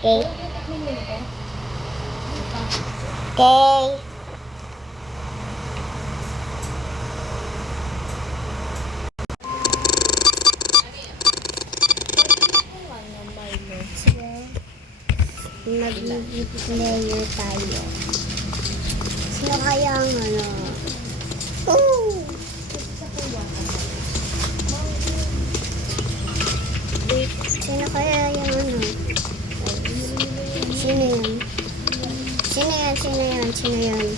Okay. Okay. Mag-player tayo. Sino kaya ang ano? Oh! Sino kaya yung ano? Sino yun? Sino yun? Sino yun? Sino yun?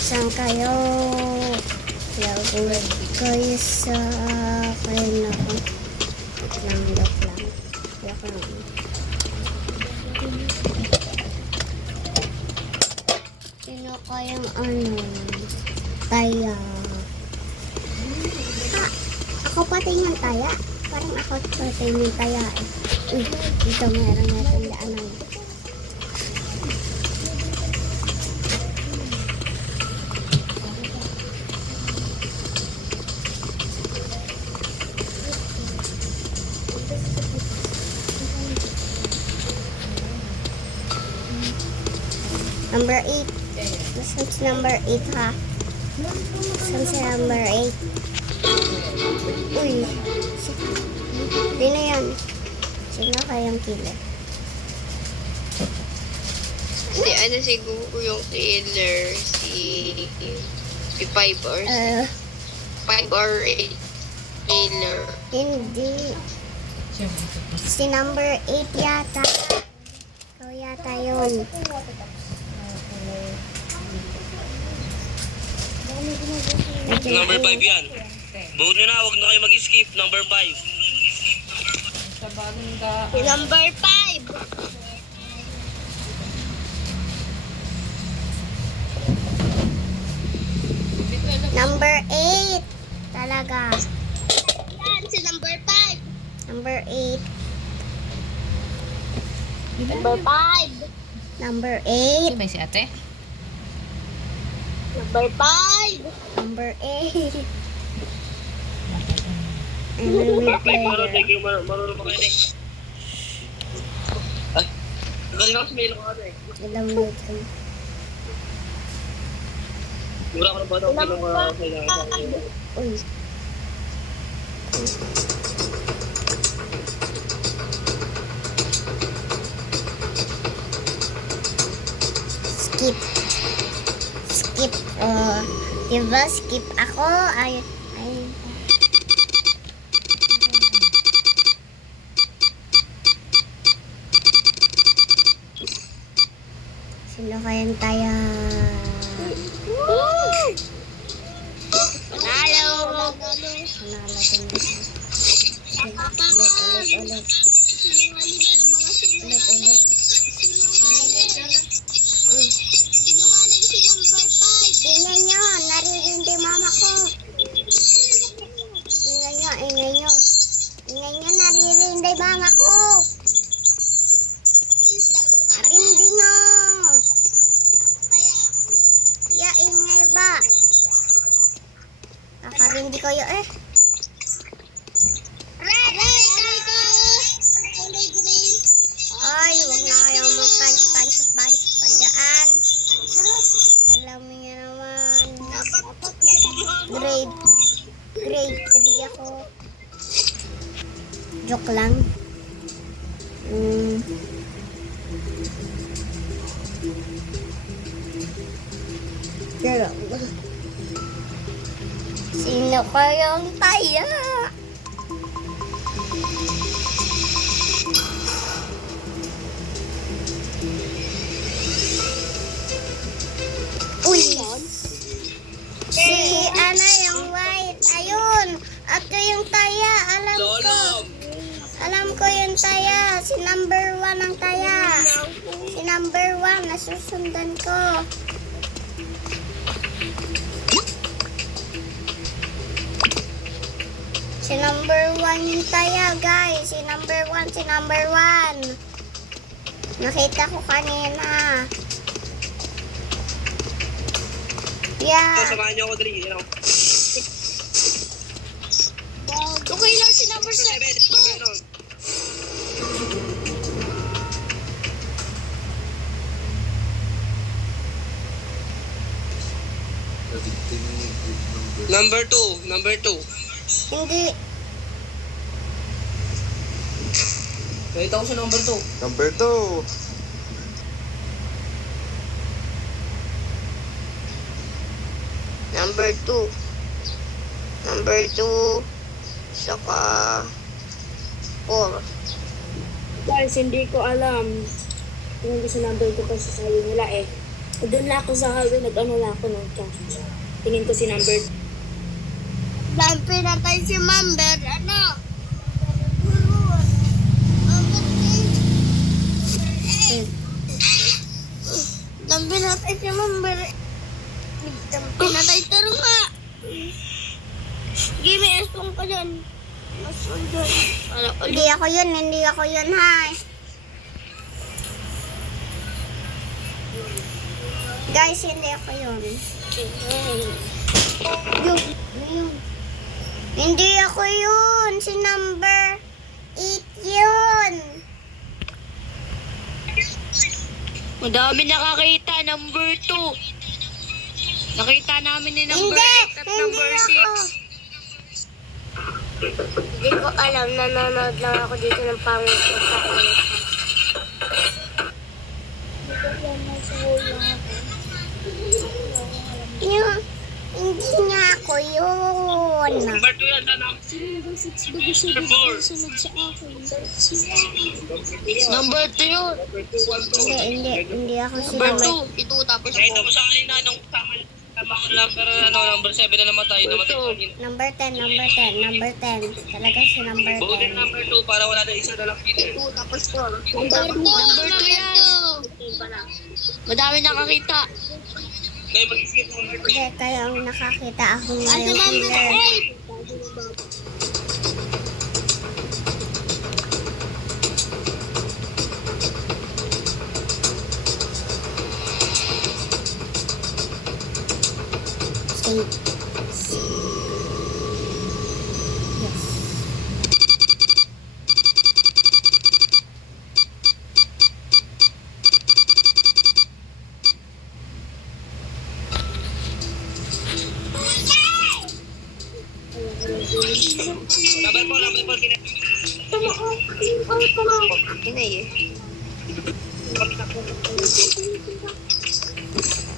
Saan kayo? Lagot kayo sa akin ako. Look lang. Sino kayang ano? Taya. Ah, ako pati yung taya. Parang ako pati yung taya eh. Uy, dito meron daanan. Number 8. Nasaan si number 8 ha? Nasaan si number 8? Uy. Di na yan. Sino kayang killer? Si ano siguro yung killer, si 5 or 5 or 8 killer. Hindi. Si number 8 yata. Ikaw yata yun. Number 5 yan. Vote nyo na, huwag na kayo mag-skip. Number 5. Si number 5! Number 8. Talaga. Yan, si number 5! Number 8. Number 5! Number 8. May si ate? Number 5! Number 8. Ano may player? Thank you, marunong pa kayo eh. Ay, galing ako sa mail ko ano eh. Ilang minutes yun? Mura ko na ba ito? Uy. Skip. Skip. Diba skip ako? Ay. Sino kayang taya? Panalo! Panalo din. Ulit. Sinungaling si number 5! Ingay nyo, naririndi mama ko. Ingay nyo, naririndi mama ko. Please, tago ka. Narindi nyo. Kaya, Ya, ingay ba? Kakarindi ko yun eh. aray ka! Kulay green. Ay, huwag na kayong mag-punch pa dyan. Alam niyo naman. Dapat nasa Grade 3 ako. Joke lang. Pero, sino kayang taya? Uy! Si ano yung white. Ayun! Ako yung taya. Alam ko yung taya. Si number 1 ang taya. Si number 1. Nasusundan ko. Si number 1 yung taya, guys. Si number 1. Nakita ko kanina. Yeah. Samahan niyo ako, Dri. 7. Number 2. Number 2. Hindi. Nakita ko sa number 2. Number 2. Number 2. Number 2. Saka 4. Guys, hindi ko alam kung hindi sa number ko pa sasabi nila eh. Doon na ako sa hallway, nag-ano na ako nung tingin ko si number. Dahil pinatay si Member, ano? Dahil pinatay si Member. Pinatay taro nga. Sige, may asong ka dyan. Asong dyan. Hindi ako yun, hindi ako yun, ha. Guys, hindi ako yun. Yun. Hindi ako yun. Si number 8 yun. Madami nakakita, number 2. Nakita namin ni number Hindi, 8 at hindi number ako. 6. Hindi ko alam, nanonood lang ako dito ng pangit ko sa Yung, hindi nga ako yun. Number 2 yan. Number 4. Number 2 yun. Hindi ako si Number number. 2. Ito tapos Nakita mo sa kanina nung tama ko number 7 na namatay. Namatay ko yun. Number 10, number 10, number 10. Talaga si number Buutin 10. number 2 para wala na isa na lang killer. tapos 4. Number 2 yan. Madami nakakita. Kaya mag-skip number 2. Hindi, kaya ang nakakita ako ngayon killer. Yes. Number 4, killer.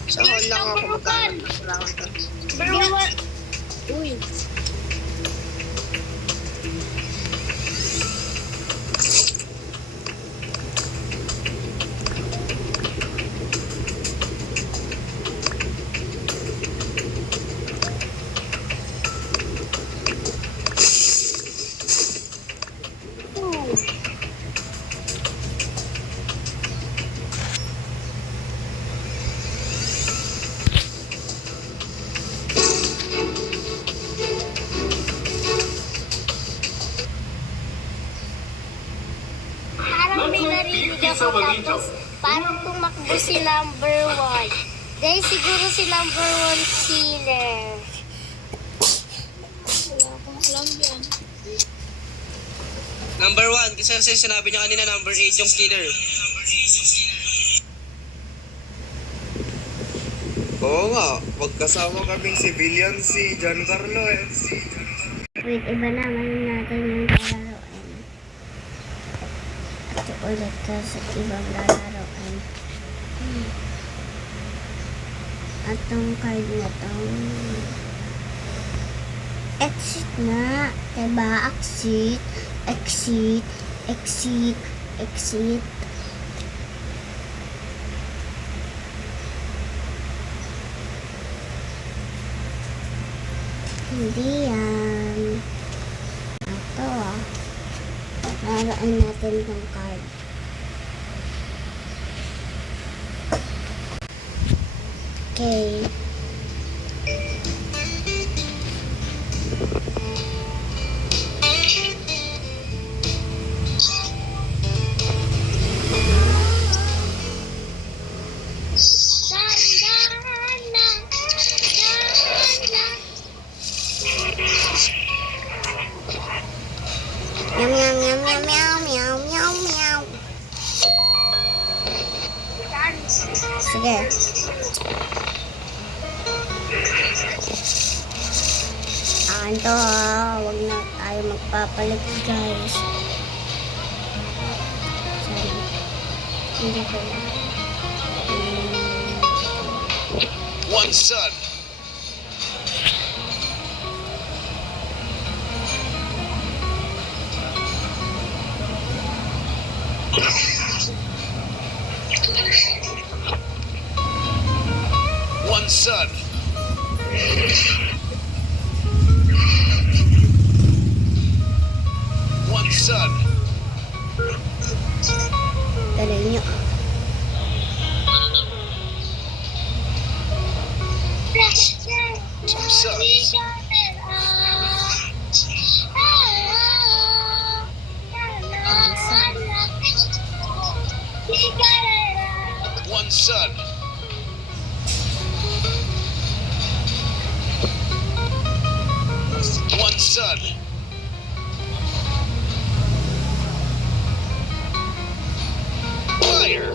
Sa hall lang ako magkakaroon. Uy. Parang may narinig ako tapos parang tumakbo si number 1. Dahil siguro si number 1 killer. Wala akong alam yan. Number 1, kasi sinabi niya kanina number 8 yung killer. Oo nga, magkasama kaming civilian si Giancarlo eh. Wait, iba naman natin yung lalaroin. Ito ulit ka sa ibang lalaroin. At tong card na tong exit na. Diba? Exit. Exit. Exit. Exit. Hindi yan. Ito ah. Laruin natin tong card. Okay. Dahan lang. Dahan lang. Akin to ha. Huwag na tayo magpapalit guys. Sorry. Hindi ko na. One son. One son. One son. Galing nyo. Two sons. One son. One son. Fire.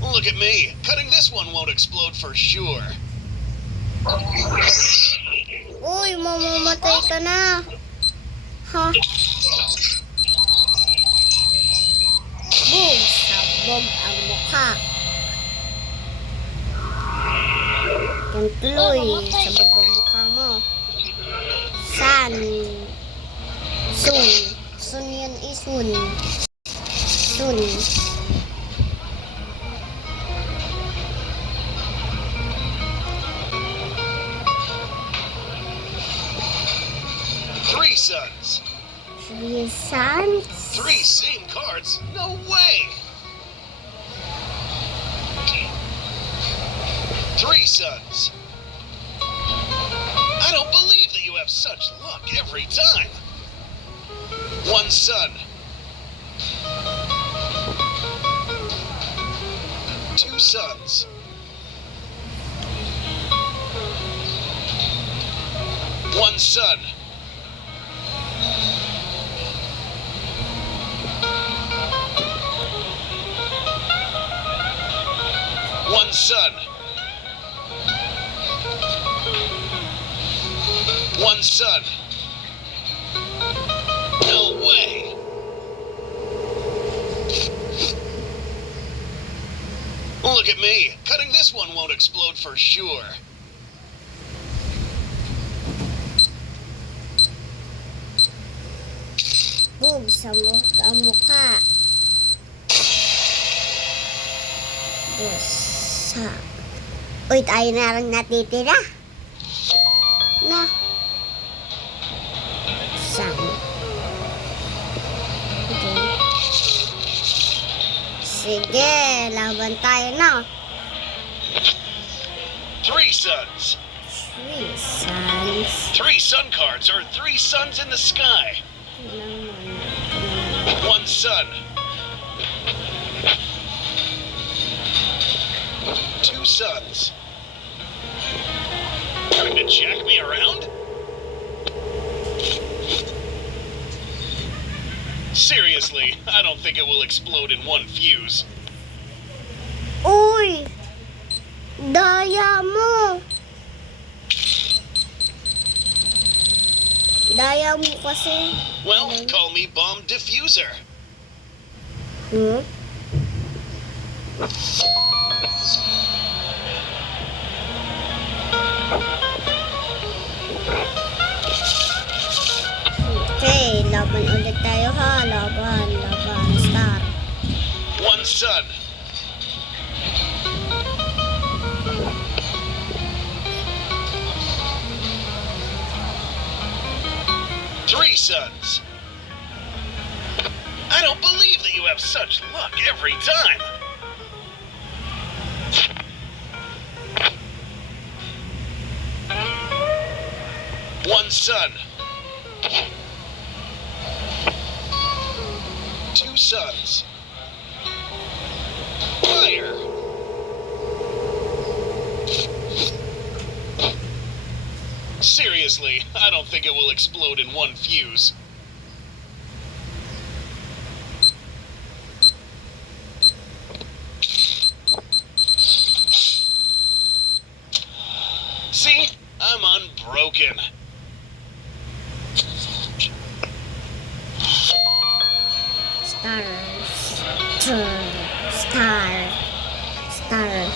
Look at me. Cutting this one won't explode for sure. Uy, mamamatay ka na. Ha? Boom! Sabog ang mukha. Yan tuloy. Sabog ang mukha mo. San? Sun. Sun yan isun. Sun. Three sons. Three sons? Three same cards? No way! Three sons. I don't believe that you have such luck every time. One son. Two sons. One son. One son. One son. No way. Look at me. Cutting this one won't explode for sure. Boom! Sabog ang mukha. Sa... Uy, tayo na lang natitira. Na. Sam. Okay. Sige, laban tayo na. Three sons. Three sons. Three sun cards are three suns in the sky. One son. Two sons. Trying to jack me around? Seriously, I don't think it will explode in one fuse. Uy! Daya mo! Daya mo kasi. Well, call me bomb diffuser. Hmm? Okay, laban ulit tayo ha. Laban, star. One son. Three sons. I don't believe that you have such luck every time. One son. Two sons. Fire. Seriously, I don't think it will explode in one fuse. See? I'm unbroken. Stars. Star.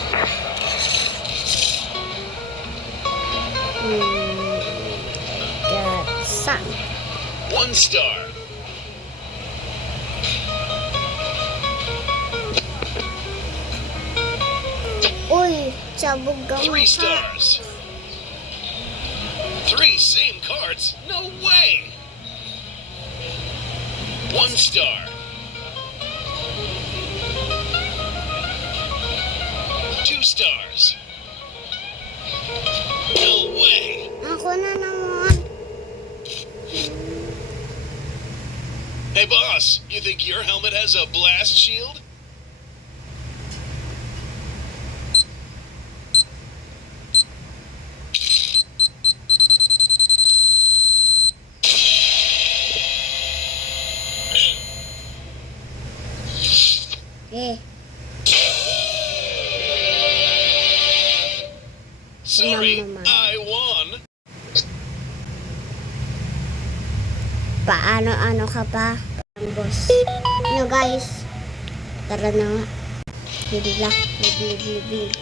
Got sun. 1 star. Uy, sabog ka 3 mukha. stars. 3 same cards? No way! 1 star. 2 stars. No way! Ako na naman. Hey boss, you think your helmet has a blast shield? Eh, Sorry, Mama. I won. paano ka pa? Boss. No guys. Tara na nga. Bibigla. Bibig.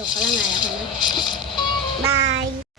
Joke lang, ayaw ko na. Bye!